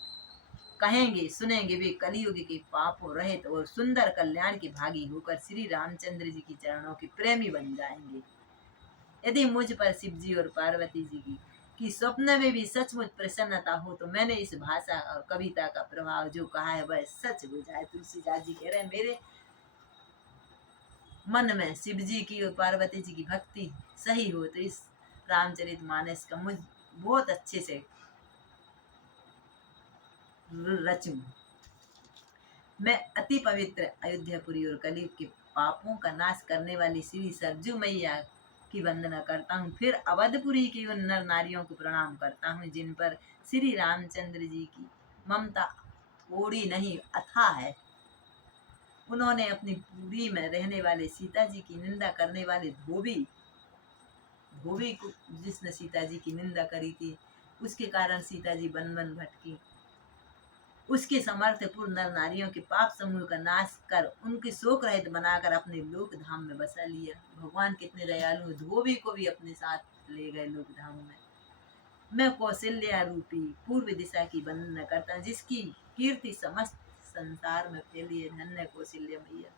कहेंगे सुनेंगे वे कलयुग के पापों रहित और सुंदर कल्याण के भागी होकर श्री रामचंद्र जी की चरणों के प्रेमी बन जाएंगे। यदि मुझ पर शिव जी और पार्वती जी की स्वप्न में भी सचमुच प्रसन्नता हो तो मैंने इस भाषा और कविता का प्रभाव जो कहा है वह सच हो जाए। तुलसीदास जी कह रहे हैं मेरे मन में शिव जी की और पार्वती जी की भक्ति सही हो तो इस रामचरित मानस का मुझ बहुत अच्छे से रचूं। मैं अति पवित्र अयोध्यापुरी और कलयुग के पापों का नाश करने वाली श्री सरजू मैया की वंदना करता हूँ। फिर अवधपुरी की उन नर नारियों को प्रणाम करता हूँ जिन पर श्री रामचंद्र जी की ममता थोड़ी नहीं अथाह है। उन्होंने अपनी पुरी में रहने वाले सीता जी की निंदा करने वाले धोबी को जिसने सीता जी की निंदा करी थी उसके कारण सीता जी वन वन भटकी। उसके समर्थपूर्ण नर नारियों के पाप समूह का नाश कर उनके शोक रहित बनाकर अपने लोक धाम में बसा लिया। भगवान कितने दयालु, धोबी को भी अपने साथ ले गए लोक धाम में। मैं कौशल्या रूपी पूर्व दिशा की वंदना करता हूँ जिसकी कीर्ति समस्त संसार में फैली है। धन्य कौशल्या मैया।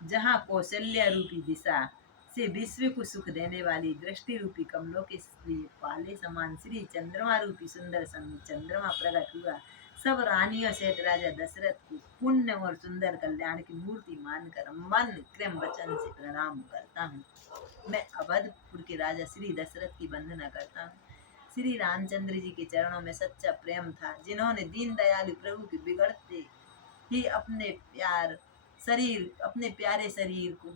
जहाँ कौशल्या रूपी दिशा से विश्व को सुख देने वाली दृष्टि रूपी कमलों के पाले समान श्री चंद्रमा रूपी सुंदर चंद्रमा प्रकट हुआ। सब रानियों सहित राजा दशरथ को पुण्य और सुंदर कल्याण की मूर्ति मानकर मन क्रम वचन से प्रणाम करता हूँ। मैं अवधपुर के राजा श्री दशरथ की वंदना करता हूँ। श्री रामचंद्र जी के चरणों में सच्चा प्रेम था जिन्होंने दीन दयालु प्रभु के बिगड़ते ही अपने प्यारे शरीर को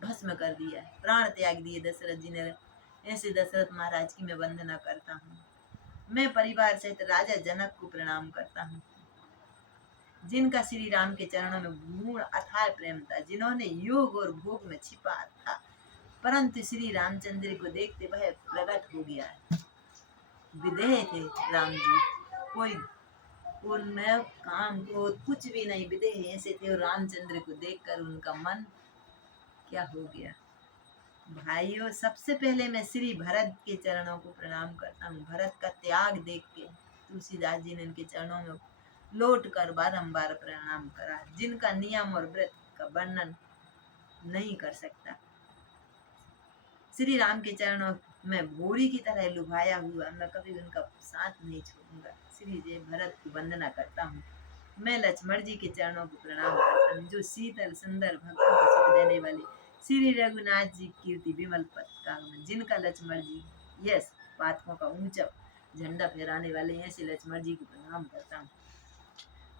भस्म कर दिया, प्राण त्याग दिए दशरथ जी ने। ऐसे दशरथ महाराज की मैं वंदना करता हूँ। मैं परिवार सहित राजा जनक को प्रणाम करता हूँ जिनका श्री राम के चरणों में गुण अथाह प्रेम था, जिन्होंने योग और भोग में छिपा था परंतु श्री रामचंद्र को देखते वह प्रकट हो गया। विदेह थे राम जी, कोई उनमें काम क्रोध कुछ भी नहीं, विदेह ऐसे थे और रामचंद्र को देखकर उनका मन क्या हो गया। भाइयों सबसे पहले मैं श्री भरत के चरणों को प्रणाम करता हूँ। भरत का त्याग देख के तुलसीदास जी ने इनके चरणों में लौट कर बारम्बार प्रणाम करा जिनका नियम और व्रत का वर्णन नहीं कर सकता। श्री राम के चरणों में भोरी की तरह लुभाया हुआ मैं कभी उनका साथ नहीं छोड़ूंगा। श्री जय भरत की वंदना करता हूँ। मैं लक्ष्मण जी के चरणों को प्रणाम करता हूँ जो शीतल सुंदर भक्तों को सुख देने वाले श्री रघुनाथ जी कीर्ति विमल पताका जिनका लक्ष्मण जी यस पातकों का ऊंचा झंडा फहराने वाले ऐसे लक्ष्मण जी को प्रणाम करता हूँ।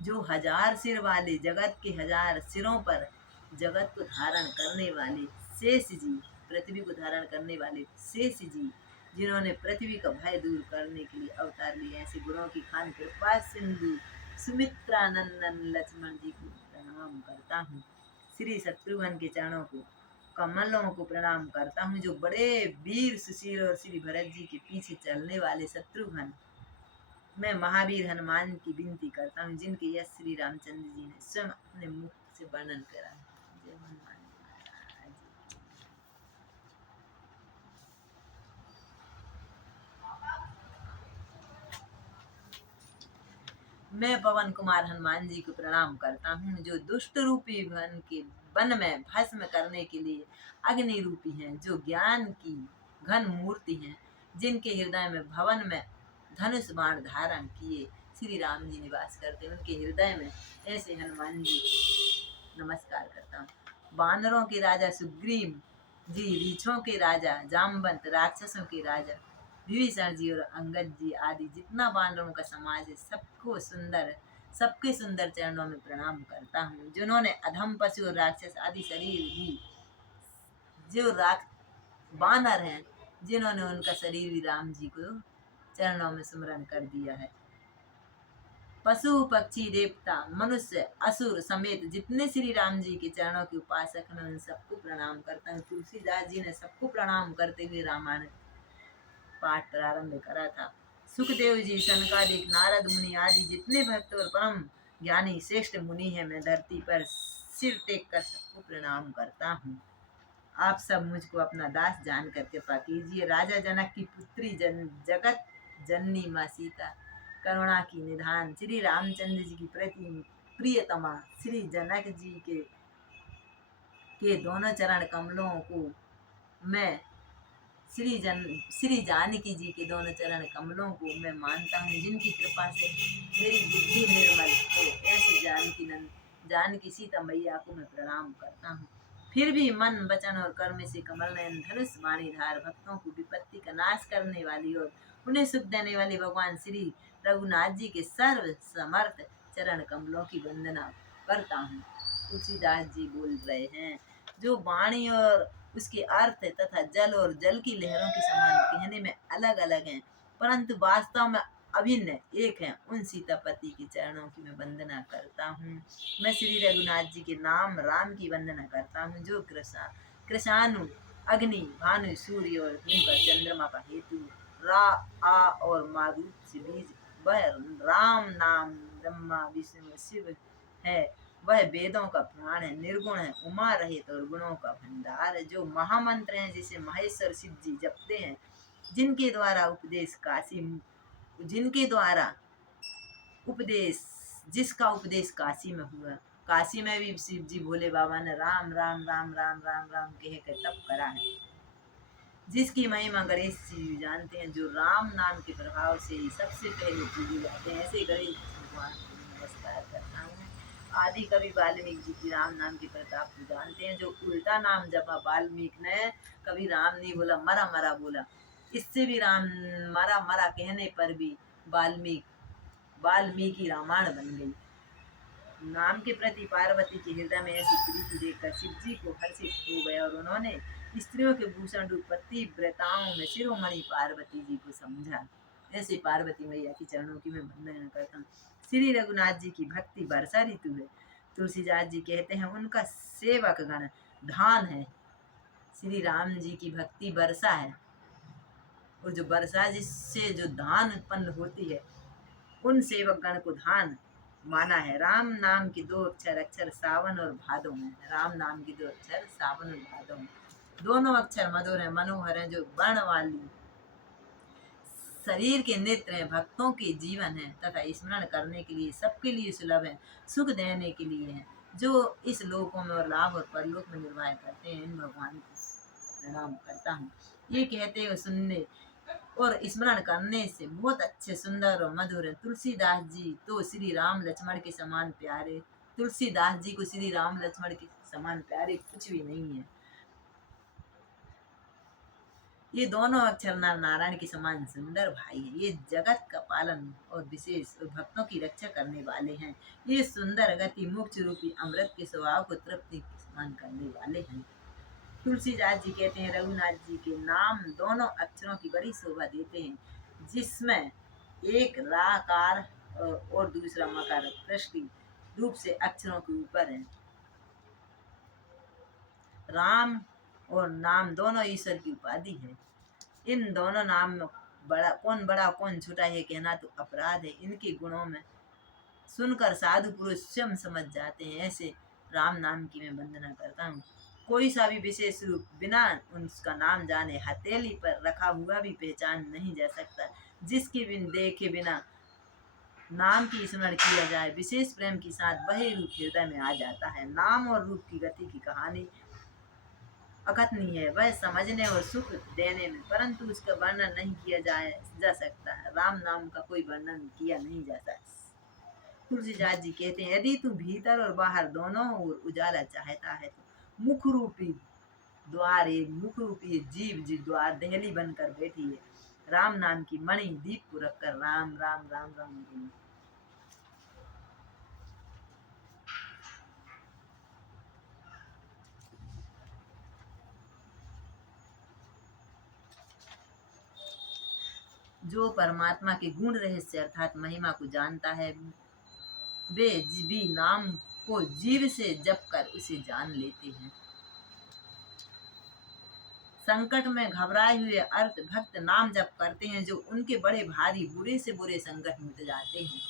जो हजार सिर वाले जगत के हजार सिरों पर जगत को धारण करने वाले शेष जी, पृथ्वी को धारण करने वाले शेष जी जिन्होंने पृथ्वी का भय दूर करने के लिए अवतार लिए ऐसे गुरुओं की खान कृपा सिंधु सुमित्रा नंदन लक्ष्मण जी को प्रणाम करता हूँ। श्री शत्रुघ्न के चरणों को कमलों को प्रणाम करता हूँ जो बड़े वीर सुशील और श्री भरत जी के पीछे चलने वाले शत्रुघ्न। मैं महावीर हनुमान की विनती करता हूँ जिनके यश श्री रामचंद्र जी ने स्वयं अपने मुख से वर्णन करा। जय हनुमान। मैं पवन कुमार हनुमान जी को प्रणाम करता हूँ जो दुष्ट रूपी वन में भस्म करने के लिए अग्नि रूपी हैं, जो ज्ञान की घन मूर्ति हैं, जिनके हृदय में भवन में धनुष बाण धारण किए श्री राम जी निवास करते, उनके हृदय में ऐसे हनुमान जी नमस्कार करता हूँ। बानरों के राजा सुग्रीव जी, रीछों के राजा जामवंत, राक्षसों के राजा विभीषण जी और अंगद जी आदि जितना बानरों का समाज है, सबके सुंदर चरणों में प्रणाम करता हूँ। जिन्होंने अधम पशु और राक्षस आदि शरीर भी, जो बानर हैं, जिन्होंने उनका शरीर भी राम जी को चरणों में सुमरण कर दिया है। पशु पक्षी देवता मनुष्य असुर समेत जितने श्री राम जी के चरणों के उपासक हैं, उन सबको प्रणाम करता हूँ। तुलसीदास जी ने सबको प्रणाम करते हुए रामायण पाठ प्रारंभ करा था। सुखदेव जी, सनकादिक, नारद मुनि आदि जितने भक्त और परम ज्ञानी श्रेष्ठ मुनि हैं, मैं धरती पर सिर टेक कर सबको प्रणाम करता हूँ। आप सब मुझको अपना दास जान कर कृपा कीजिए। राजा जनक की पुत्री जगत जननी माँ सीता, करुणा की निधान श्री रामचंद्र जी की प्रियतमा श्री जनक जी के दोनों चरण कमलों को मैं श्री जानकी जी के दोनों चरण कमलों को मैं मानता हूँ, जिनकी कृपा से मेरी बुद्धि निर्मल हो। ऐसी जानकी सीता मैया को मैं प्रणाम करता हूँ। फिर भी मन वचन और कर्म से कमल नयन धनुष बाणीधार, भक्तों को विपत्ति का नाश करने वाली और उन्हें सुख देने वाली भगवान श्री रघुनाथ जी के सर्व समर्थ चरण कमलों की वंदना करता हूँ। तुलसीदास जी बोल रहे हैं, जो वाणी और उसके अर्थ तथा जल और जल की लहरों के समान कहने में अलग अलग हैं, परंतु वास्तव में अभिन्न एक हैं, उन सीतापति के चरणों की मैं वंदना करता हूँ। मैं श्री रघुनाथ जी के नाम राम की वंदना करता हूँ, जो कृषाणु अग्नि भानु सूर्य और हिमकर चंद्रमा का हेतु रा आ और मारूप से बीज, वह राम नाम ब्रह्मा विष्णु शिव है, वह वेदों का प्राण है, निर्गुण है, उमा रहित और गुणों का भंडार है, जो महामंत्र है जिसे महेश्वर शिव जी जपते हैं, जिनके द्वारा जिसका उपदेश काशी में हुआ। काशी में भी शिव जी भोले बाबा ने राम राम राम राम राम राम कह कर तप करा है, जिसकी महिमा गणेश जी जानते हैं, जो राम नाम के प्रभाव से सबसे पहले पूजे जाते हैं। ऐसे गणेश भगवान को नमस्कार करता हूँ। आदि कवि वाल्मीकि जी की राम नाम के प्रताप को जानते हैं, जो उल्टा नाम जपा वाल्मीकि ने कभी राम नहीं बोला, मरा मरा बोला। इससे भी राम मरा मरा कहने पर भी वाल्मीकि रामायण बन गई। नाम के प्रति पार्वती के हृदय में ऐसी प्रीति देखकर शिव जी को हर्षित हो गया और उन्होंने स्त्रियों के भूषण रूप पतिव्रताओं में शिरोमणि पार्वती जी को समझा। ऐसे पार्वती मैया की चरणों की मैं वंदना करता हूँ। श्री रघुनाथ जी की भक्ति वर्षा ऋतु है। तुलसीदास जी कहते हैं, उनका सेवक गण धान है। श्री राम जी की भक्ति वर्षा है, और जो वर्षा जिससे जो धान उत्पन्न होती है, उन सेवक गण को धान माना है। राम नाम के दो अक्षर सावन और भादो में, राम नाम के दो अक्षर सावन और भादो में, दोनों अक्षर मधुर हैं, मनोहर हैं, जो वर्ण वाली शरीर के नेत्र हैं, भक्तों के जीवन है तथा स्मरण करने के लिए सबके लिए सुलभ है, सुख देने के लिए है, जो इस लोकों में और लाभ और परलोक में निर्वाह करते हैं। इन भगवान को प्रणाम करता हूँ। ये कहते हुए सुनने और स्मरण करने से बहुत अच्छे, सुंदर और मधुर है। तुलसीदास जी तो श्री राम लक्ष्मण के समान प्यारे, तुलसीदास जी को श्री राम लक्ष्मण के समान प्यारे कुछ भी नहीं है। ये दोनों अक्षर नर नारायण के समान सुंदर भाई हैं। ये जगत का पालन और विशेष और भक्तों की रक्षा करने वाले हैं। ये सुंदर गति मोक्ष रूपी अमृत के स्वभाव को तृप्ति के समान करने वाले हैं। तुलसीदास जी कहते हैं, रघुनाथ जी के नाम दोनों अक्षरों की बड़ी शोभा देते हैं, जिसमें एक राकार और दूसरा मकार पृष्ठी रूप से अक्षरों के ऊपर है। राम और नाम दोनों ईश्वर की उपाधि है। इन दोनों नाम में बड़ा कौन छोटा है कहना तो अपराध है। इनके गुणों में सुनकर साधु पुरुष स्वयं समझ जाते हैं। ऐसे राम नाम की मैं वंदना करता हूँ। कोई सा भी विशेष रूप बिना उसका नाम जाने हथेली पर रखा हुआ भी पहचान नहीं जा सकता। जिसके बिन देखे बिना नाम की स्मरण किया जाए, विशेष प्रेम के साथ वही रूप हृदय में आ जाता है। नाम और रूप की गति की कहानी अकथनीय है, वह समझने और सुख देने में, परंतु उसका वर्णन नहीं किया जा सकता। राम नाम का कोई वर्णन किया नहीं जा सकता। तुलसीदास जी कहते हैं, यदि तू भीतर और बाहर दोनों ओर उजाला चाहता है तो मुख रूपी द्वार, एक मुख रूपी जीव जी द्वार दहली बनकर बैठी है। राम नाम की मणि दीप को रखकर राम राम राम राम बोलो। जो परमात्मा के गुण रहस्य अर्थात महिमा को जानता है, वे भी नाम को जीव से जप कर उसे जान लेते हैं। संकट में घबराए हुए अर्थ भक्त नाम जप करते हैं, जो उनके बड़े भारी बुरे से बुरे संकट मिट जाते हैं।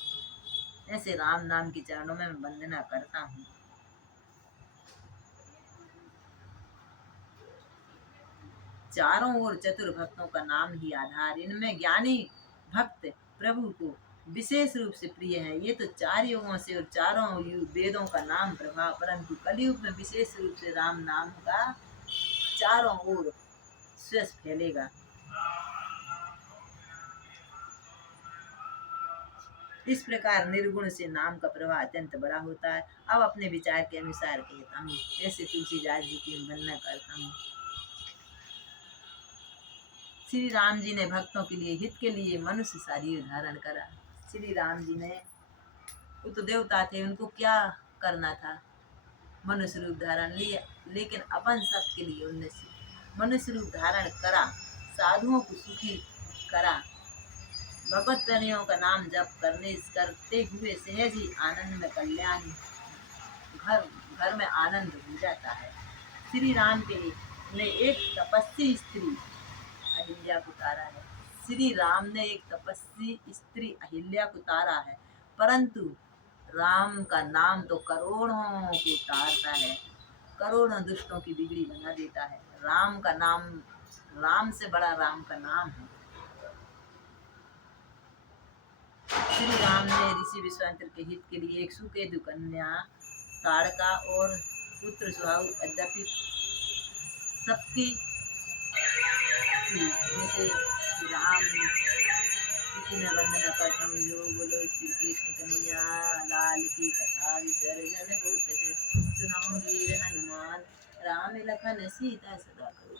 ऐसे राम नाम के चरणों में मैं वंदना करता हूँ। चारों ओर चतुर भक्तों का नाम ही आधार। इनमें ज्ञानी भक्त प्रभु को विशेष रूप से प्रिय है। ये तो चार युगों से और चारों वेदों का नाम प्रभाव, परंतु कलयुग में विशेष रूप से राम नाम का चारों ओर श्रेष्ठ फैलेगा। इस प्रकार निर्गुण से नाम का प्रभाव अत्यंत बड़ा होता है। अब अपने विचार के अनुसार कहता हूँ। ऐसे तुलसीदास जी की वंदना करता हूँ। श्री राम जी ने भक्तों के लिए हित के लिए मनुष्य शरीर धारण करा। श्री राम जी ने, वो तो देवता थे, उनको क्या करना था, मनुष्य रूप धारण लिया, लेकिन अपन सबके लिए उनने मनुष्य रूप धारण करा, साधुओं को सुखी करा। भगवत प्रेमियों का नाम जप करते हुए सहज ही आनंद में कल्याण, घर घर में आनंद हो जाता है। श्री राम के ने एक तपस्वी स्त्री अहिल्या को तारा है। श्री राम ने एक तपस्वी स्त्री अहिल्या को तारा है, परंतु राम का नाम तो करोड़ों को तारता है, करोड़ों दुष्टों की बिगड़ी बना देता है। राम का नाम, राम से बड़ा राम का नाम है। श्री राम ने ऋषि विश्वामित्र के हित के लिए एक सुकेतु कन्या ताड़का और पुत्र सुहाऊ यद्यपि सबकी जैसे राम की मैं वंदना करता हूँ। जो बोलो श्री कृष्ण कन्हैया लाल की कथा विसर्जन होत है, सुनाओ वीर हनुमान राम लखन सीता सदा करो।